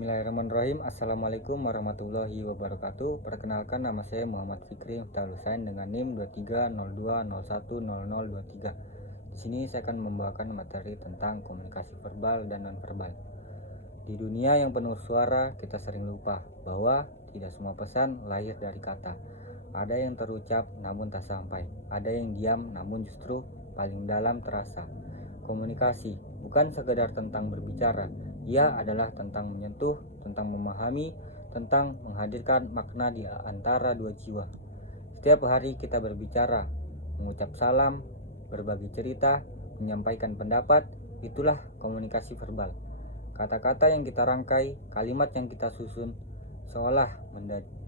Bismillahirrahmanirrahim. Assalamualaikum warahmatullahi wabarakatuh. Perkenalkan, nama saya Muhammad Fikri Miftahul Husain dengan NIM 2302010023. Di sini saya akan membawakan materi tentang komunikasi verbal dan nonverbal. Di dunia yang penuh suara, kita sering lupa bahwa tidak semua pesan lahir dari kata. Ada yang terucap namun tak sampai. Ada yang diam namun justru paling dalam terasa. Komunikasi bukan sekedar tentang berbicara, ia adalah tentang menyentuh, tentang memahami, tentang menghadirkan makna di antara dua jiwa. Setiap hari kita berbicara, mengucap salam, berbagi cerita, menyampaikan pendapat, itulah komunikasi verbal. Kata-kata yang kita rangkai, kalimat yang kita susun, seolah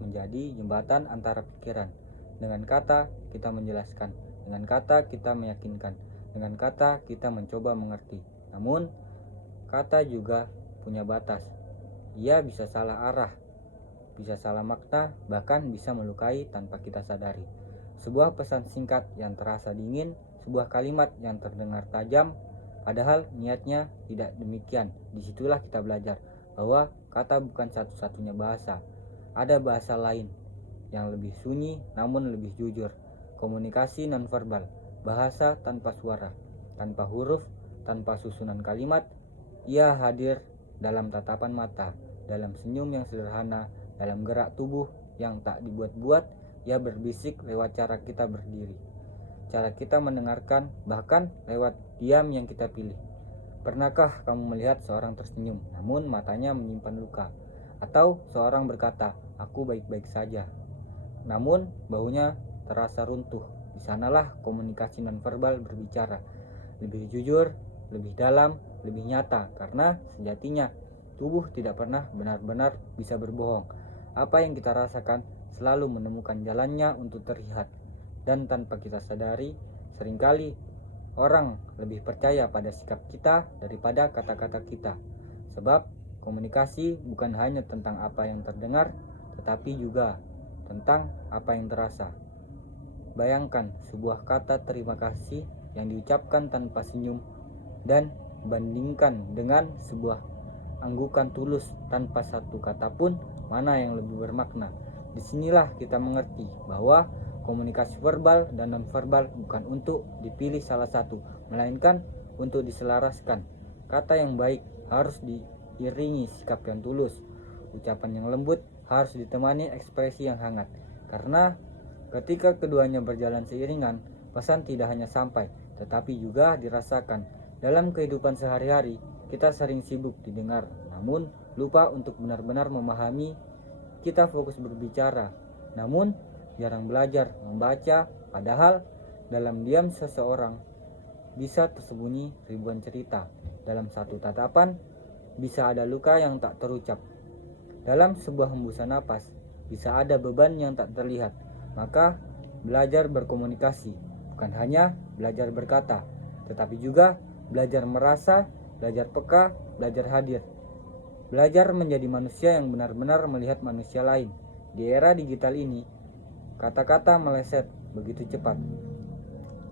menjadi jembatan antara pikiran. Dengan kata kita menjelaskan, dengan kata kita meyakinkan, dengan kata kita mencoba mengerti. Namun kata juga punya batas. Ia bisa salah arah, bisa salah makna, bahkan bisa melukai tanpa kita sadari. Sebuah pesan singkat yang terasa dingin, sebuah kalimat yang terdengar tajam, padahal niatnya tidak demikian. Disitulah kita belajar bahwa kata bukan satu-satunya bahasa. Ada bahasa lain yang lebih sunyi namun lebih jujur. Komunikasi nonverbal, bahasa tanpa suara, tanpa huruf, tanpa susunan kalimat. Ia hadir dalam tatapan mata, dalam senyum yang sederhana, dalam gerak tubuh yang tak dibuat-buat. Ia berbisik lewat cara kita berdiri, cara kita mendengarkan, bahkan lewat diam yang kita pilih. Pernahkah kamu melihat seorang tersenyum namun matanya menyimpan luka? Atau seorang berkata, "Aku baik-baik saja," namun bahunya terasa runtuh? Di sanalah komunikasi nonverbal berbicara. Lebih jujur, lebih dalam, lebih nyata, karena sejatinya tubuh tidak pernah benar-benar bisa berbohong. Apa yang kita rasakan selalu menemukan jalannya untuk terlihat. Dan tanpa kita sadari, seringkali orang lebih percaya pada sikap kita daripada kata-kata kita. Sebab komunikasi bukan hanya tentang apa yang terdengar, tetapi juga tentang apa yang terasa. Bayangkan sebuah kata terima kasih yang diucapkan tanpa senyum, dan bandingkan dengan sebuah anggukan tulus tanpa satu kata pun, mana yang lebih bermakna. Disinilah kita mengerti bahwa komunikasi verbal dan nonverbal bukan untuk dipilih salah satu, melainkan untuk diselaraskan. Kata yang baik harus diiringi sikap yang tulus. Ucapan yang lembut harus ditemani ekspresi yang hangat. Karena ketika keduanya berjalan seiringan, pesan tidak hanya sampai, tetapi juga dirasakan. Dalam kehidupan sehari-hari, kita sering sibuk didengar, namun lupa untuk benar-benar memahami. Kita fokus berbicara, namun jarang belajar membaca, padahal dalam diam seseorang bisa tersembunyi ribuan cerita. Dalam satu tatapan, bisa ada luka yang tak terucap. Dalam sebuah hembusan napas, bisa ada beban yang tak terlihat. Maka, belajar berkomunikasi bukan hanya belajar berkata, tetapi juga belajar merasa, belajar peka, belajar hadir. Belajar menjadi manusia yang benar-benar melihat manusia lain. Di era digital ini, kata-kata meleset begitu cepat.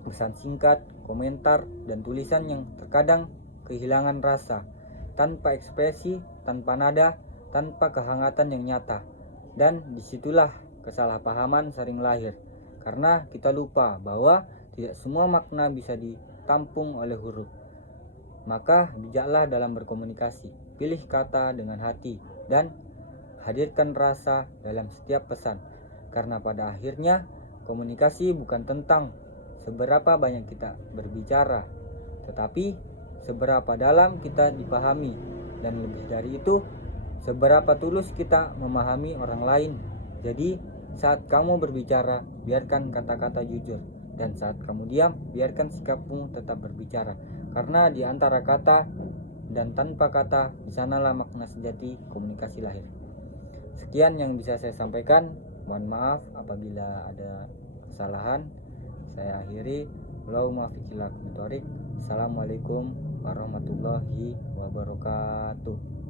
Pesan singkat, komentar, dan tulisan yang terkadang kehilangan rasa, tanpa ekspresi, tanpa nada, tanpa kehangatan yang nyata. Dan disitulah kesalahpahaman sering lahir, karena kita lupa bahwa tidak semua makna bisa ditampung oleh huruf. Maka bijaklah dalam berkomunikasi, pilih kata dengan hati, dan hadirkan rasa dalam setiap pesan. Karena pada akhirnya komunikasi bukan tentang seberapa banyak kita berbicara, tetapi seberapa dalam kita dipahami, dan lebih dari itu, seberapa tulus kita memahami orang lain. Jadi saat kamu berbicara, biarkan kata-kata jujur, dan saat kamu diam, biarkan sikapmu tetap berbicara. Karena di antara kata dan tanpa kata, di sanalah makna sejati komunikasi lahir. Sekian yang bisa saya sampaikan. Mohon maaf apabila ada kesalahan. Saya akhiri. Assalamualaikum warahmatullahi wabarakatuh.